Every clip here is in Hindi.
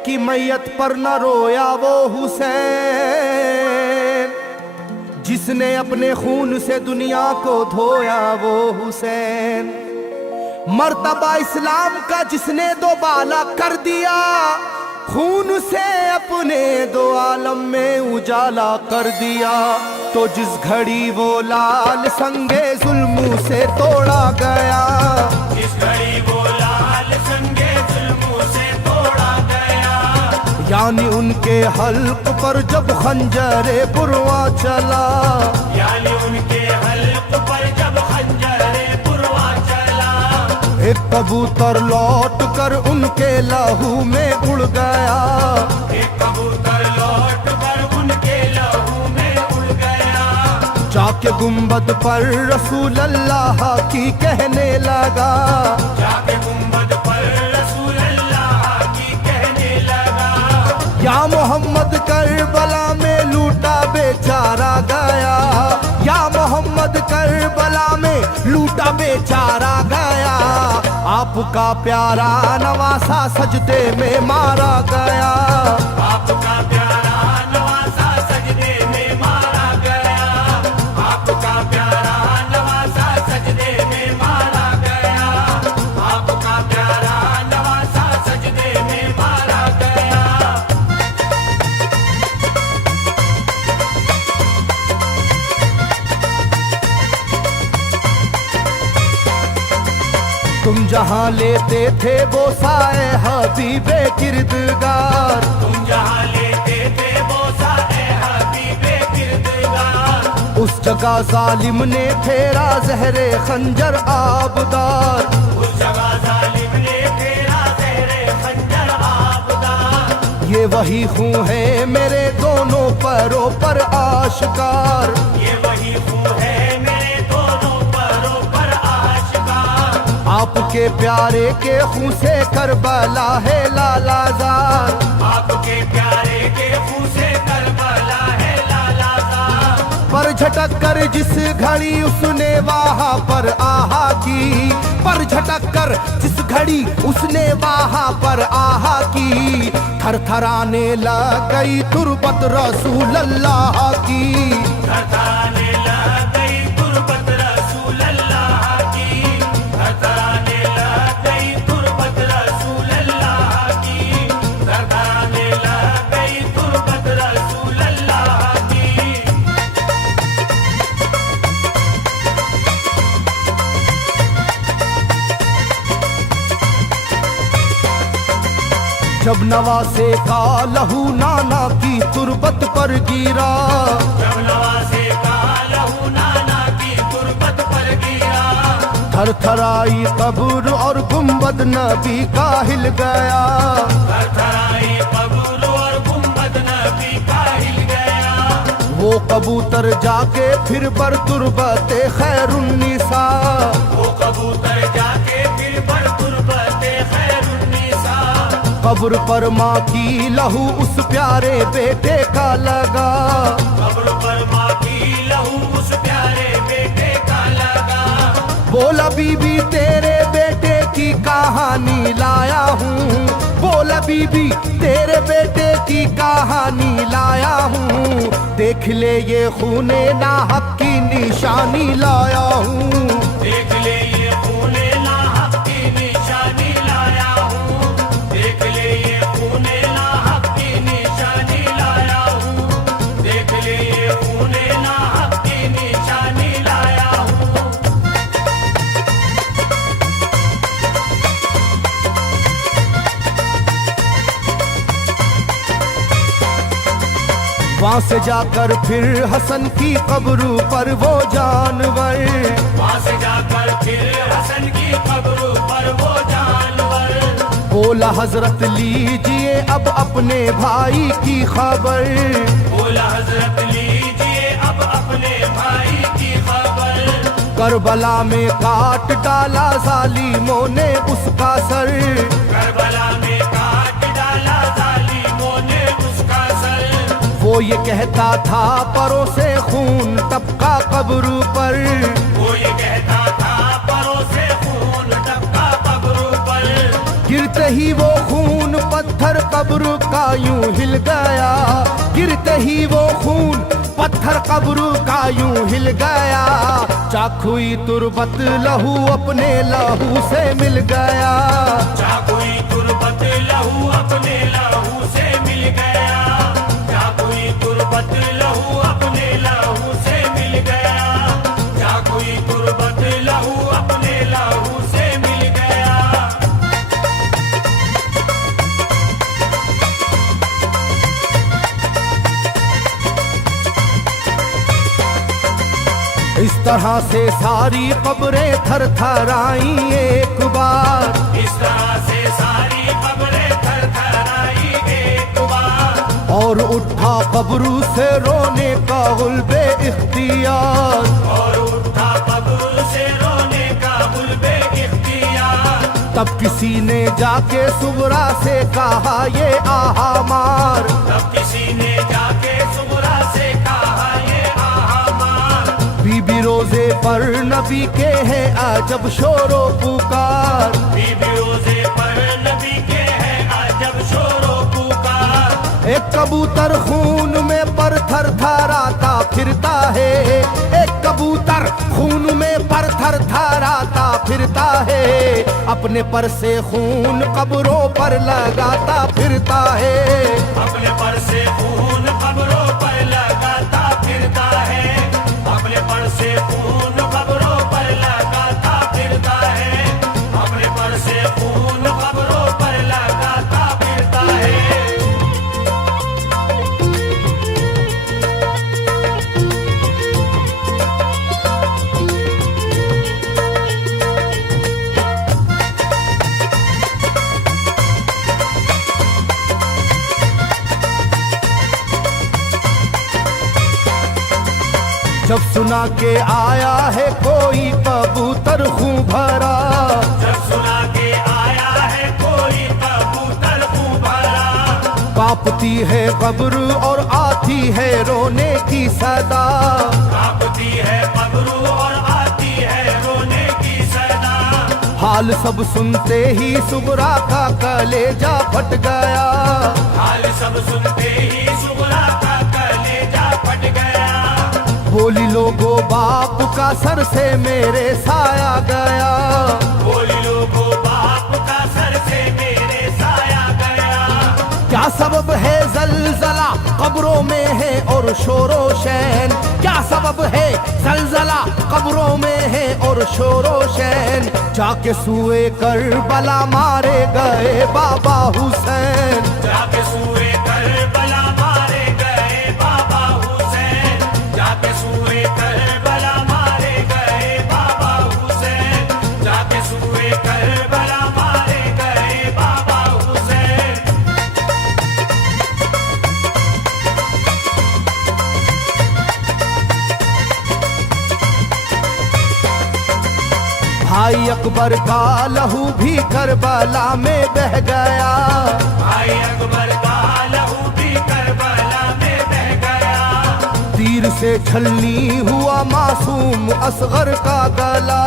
की मैयत पर न रोया वो हुसैन, जिसने अपने खून से दुनिया को धोया वो हुसैन। मर्तबा इस्लाम का जिसने दोबाला कर दिया, खून से अपने दो आलम में उजाला कर दिया। तो जिस घड़ी वो लाल संगे जुल्मों से तोड़ा गया, जिस घड़ी वो लाल संगे जुल्मों से तोड़ा गया, यानी उनके हल्क पर जब खंजरे पुरवा चला, यानी उनके हल्क पर जब खंजरे पुरवा चला, एक कबूतर लौट कर उनके लहू में उड़ गया, एक कबूतर लौट कर उनके लहू में उड़ गया, जाके गुंबद पर रसूल अल्लाह की कहने लगा, जाके गुंबद पर रसूल अल्लाह की कहने लगा, या मोहम्मद करबला में लूटा बेचारा गया, या मोहम्मद करबला में लूटा बेचारा गया। आपका प्यारा नवासा सजदे में मारा गया, आपका प्यारा नवासा सजदे में मारा गया, आपका प्यारा नवासा सजदे में मारा गया, आपका प्यारा नवासा सजदे में मारा गया। तुम जहाँ लेते थे वो साए हबीबे किरदगार, तुम जहाँ लेते थे वो साए हबीबे किरदगार, उस जगह जालिम ने फेरा जहरे खंजर आबदार, उस जगह जालिम ने फेरा जहरे खंजर आबदार। ये वही खून है मेरे दोनों पैरों पर आश्कार, ये वही खून है मेरे दोनों पैरों पर आशिकार। आपके प्यारे के खून से करबला है लालाजार, आपके प्यारे के खून से करबला है लालाजार। पर झटक कर जिस घड़ी उसने वहाँ पर आहा की, पर झटक कर जिस घड़ी उसने वहाँ पर आहा की, थरथराने लग गई तुरबत रसूल अल्लाह की, थरथराने लग गई तुरबत रसूल अल्लाह की, थरथराने लग गई तुरबत रसूल अल्लाह की, थरथराने लग गई तुरबत रसूल अल्लाह की। जब नवासे का लहू नाना की तुरबत पर गिरा, जब नवासे का लहू नाना की तुरबत पर गिरा, थरथराई कब्र और गुंबद नबी का हिल गया, थरथराई कब्र और गुंबद नबी का हिल गया। वो कबूतर जाके फिर पर तुरबते खैरुन्निसा, वो कबूतर जाके फिर पर तुरबते खैरुन्निसा, कब्र पर माँ की लहू उस प्यारे बेटे का लगा, कब्र पर माँ की लहू उस प्यारे बेटे का लगा। बोला बीबी तेरे बेटे की कहानी लाया हूँ, बोला बीबी तेरे बेटे की कहानी लाया हूँ, देख ले ये खूने नाहक की निशानी लाया हूँ, देख ले ये खूने नाहक की निशानी लाया हूँ, देख ले ये खूने नाहक की निशानी लाया हूँ, देख ले ये खूने नाहक की निशानी लाया हूँ। वहाँ से जाकर फिर हसन की कब्र पर वो जानवर, वहाँ से जाकर फिर हसन की कब्र पर वो जानवर, बोला हजरत लीजिए अब अपने भाई की खबर, बोला हजरत लीजिए अब अपने भाई की खबर। करबला में काट डाला जालिमों ने उसका सर, करबला में काट डाला जालिमों ने उसका सर। वो ये कहता था परों से खून टपका कब्र पर, वो ये कहता था परों से खून टपका कब्र पर। गिरते ही वो खून पत्थर कब्र का यूं हिल गया, गिरते ही वो खून पत्थर कब्र का यूं हिल गया। चाकुई तुरबत लहू अपने लहू से मिल गया, चाकुई तुरबत लहू अपने लहू से मिल गया, चाकुई तुरबत लहू अपने लहू से मिल गया, चाकुई तुरबत लहू अपने लहू से मिल गया। इस तरह से सारी कब्रें थर थर आई एक बार, इस तरह से सारी कब्रें थर थर आई एक बार, और उठा कब्र से रोने का गुल्बे इख्तियार, और उठा कब्र से रोने का गुल्बे इख्तियार। तब किसी ने जाके सुगरा से कहा ये आहा मार, तब किसी ने जाके सुगरा से कहा ये आहा मार। बीबी रोजे पर नबी के हैं अजब शोरो पुकार, बीबी रोजे पर नबी के हैं अजब शोरो पुकार। एक कबूतर खून में पर थर थराता फिरता है, एक कबूतर खून में पर थर थराता फिरता है, अपने पर से खून कब्रों पर लगाता फिरता है, अपने पर से खून कब्रों पर लगाता फिरता है, अपने पर से खून कब्रों पर लगाता फिरता है, अपने पर से खून कब्रों पर लगाता फिरता है। जब सुना के आया है कोई कबूतर खूं भरा, जब सुना के आया है कोई कबूतर खूं भरा, कांपती है कब्र और आती है रोने की सदा, कांपती है कब्र और आती है रोने की सदा। हाल सब सुनते ही सुगरा का कलेजा फट गया, हाल सब सुनते ही सुगरा का कलेजा फट गया। बोली लोगो बाप का सर से मेरे साया गया, बोली लोगो बाप का सर से मेरे साया गया। क्या सबब है जलजला कब्रों में है और शोरो शैन, क्या सबब है जलजला कब्रों में है और शोरो शैन। जाके सुए करबला मारे गए बाबा हुसैन, जाके सुए करबला मारे गए बाबा हुसैन, जाके सुए करबला मारे गए बाबा हुसैन, जाके सुए करबला मारे गए बाबा हुसैन। भाई अकबर का लहू भी करबला में बह गया, भाई अकबर का लहू भी करबला में बह गया। तीर से छलनी हुआ मासूम असगर का गला,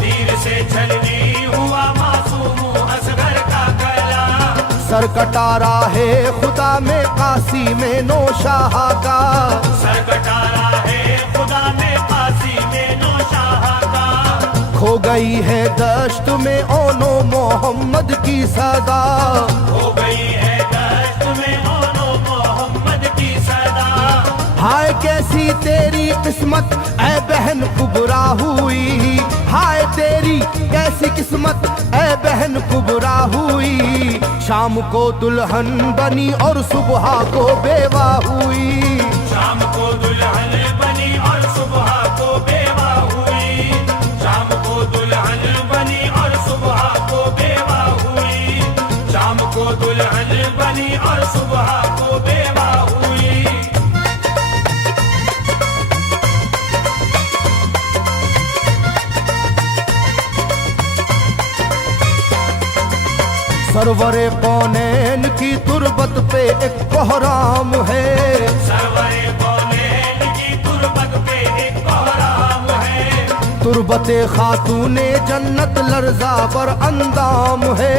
तीर से छलनी हुआ मासूम असगर का गला। सर कटारा है खुदा में काशी में नौशाह का, सर कटारा है खुदा में काशी में नौशाह का। खो गई है दश्त में ओनो मोहम्मद की सदा, हो गई है दश्त में ओनो मोहम्मद की सदा। हाय कैसी तेरी किस्मत ऐ बहन कुबरा हुई, हाय तेरी कैसी किस्मत ऐ बहन कुबरा हुई। शाम को दुल्हन बनी और सुबह को बेवा हुई, शाम को दुल्हन बनी और सुबह को बेवा हुई, शाम को दुल्हन बनी और सुबह को बेवा हुई, शाम को दुल्हन बनी और सुबह को बेवा हुई। सरवरे कौनैन की तुरबत पे एक कोहराम है, सरवरे कौनैन की तुरबत पे एक कोहराम है। तुरबते खातूने जन्नत लर्जा पर अंदाम है,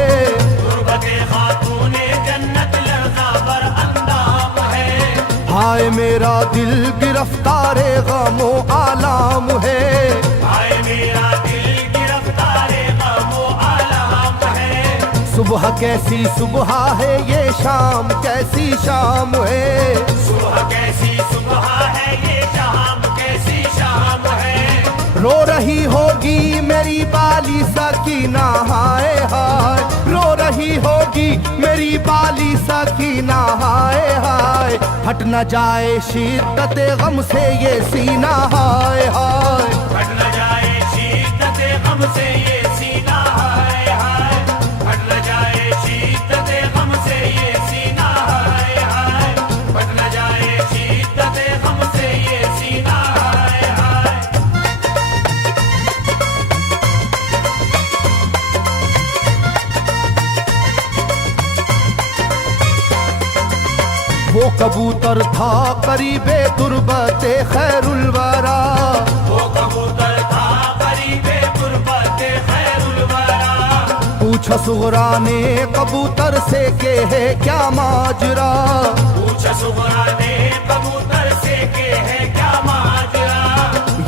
हाय मेरा दिल गिरफ्तारे गमो आलाम है, हाय मेरा दिल गिरफ्तारे गमो आलम है। सुबह कैसी सुबह है ये शाम कैसी शाम है, सुबह कैसी सुबह है ये शाम कैसी शाम है। रो रही होगी मेरी बाली सकीना हाय हाय, रो रही होगी मेरी बाली सकीना हाय हाय, हट न जाए शिद्दत गम से ये सीना हाय हाय, हट न जाए शिद्दत गम से ये सीना हाय हाय, हट न जाए शिद्दत गम से ये सीना हाय हाय, हट न जाए शिद्दत गम से ये सीना हाय हाय। वो कबूतर था करीबे तुरबते खैरुल वरा, वो कबूतर था करीबे तुरबते खैरुल वरा। पूछा सुगरा ने कबूतर से के है क्या माजरा, पूछा सुगरा ने कबूतर से के है क्या माजरा।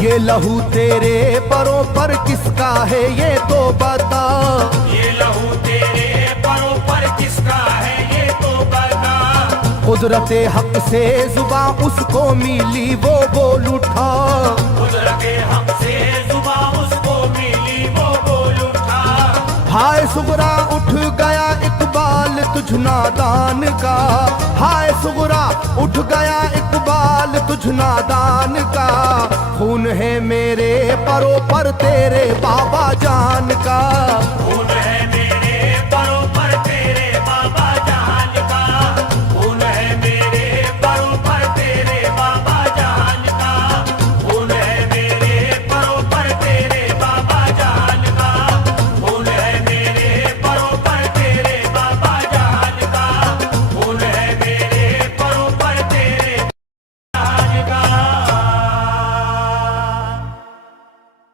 ये लहू तेरे परों पर किसका है ये तो बता, ये लहू तेरे परों पर किसका है ये तो बता। कुदरते हक से जुबां उसको मिली वो बोल उठा, कुदरते हक से जुबां उसको मिली वो बोल उठा। हाय सुगरा उठ गया इकबाल तुझ नादान का, हाय सुगरा उठ गया इकबाल तुझ नादान का, खून है मेरे परों पर तेरे बाबा जान का, खून है मेरे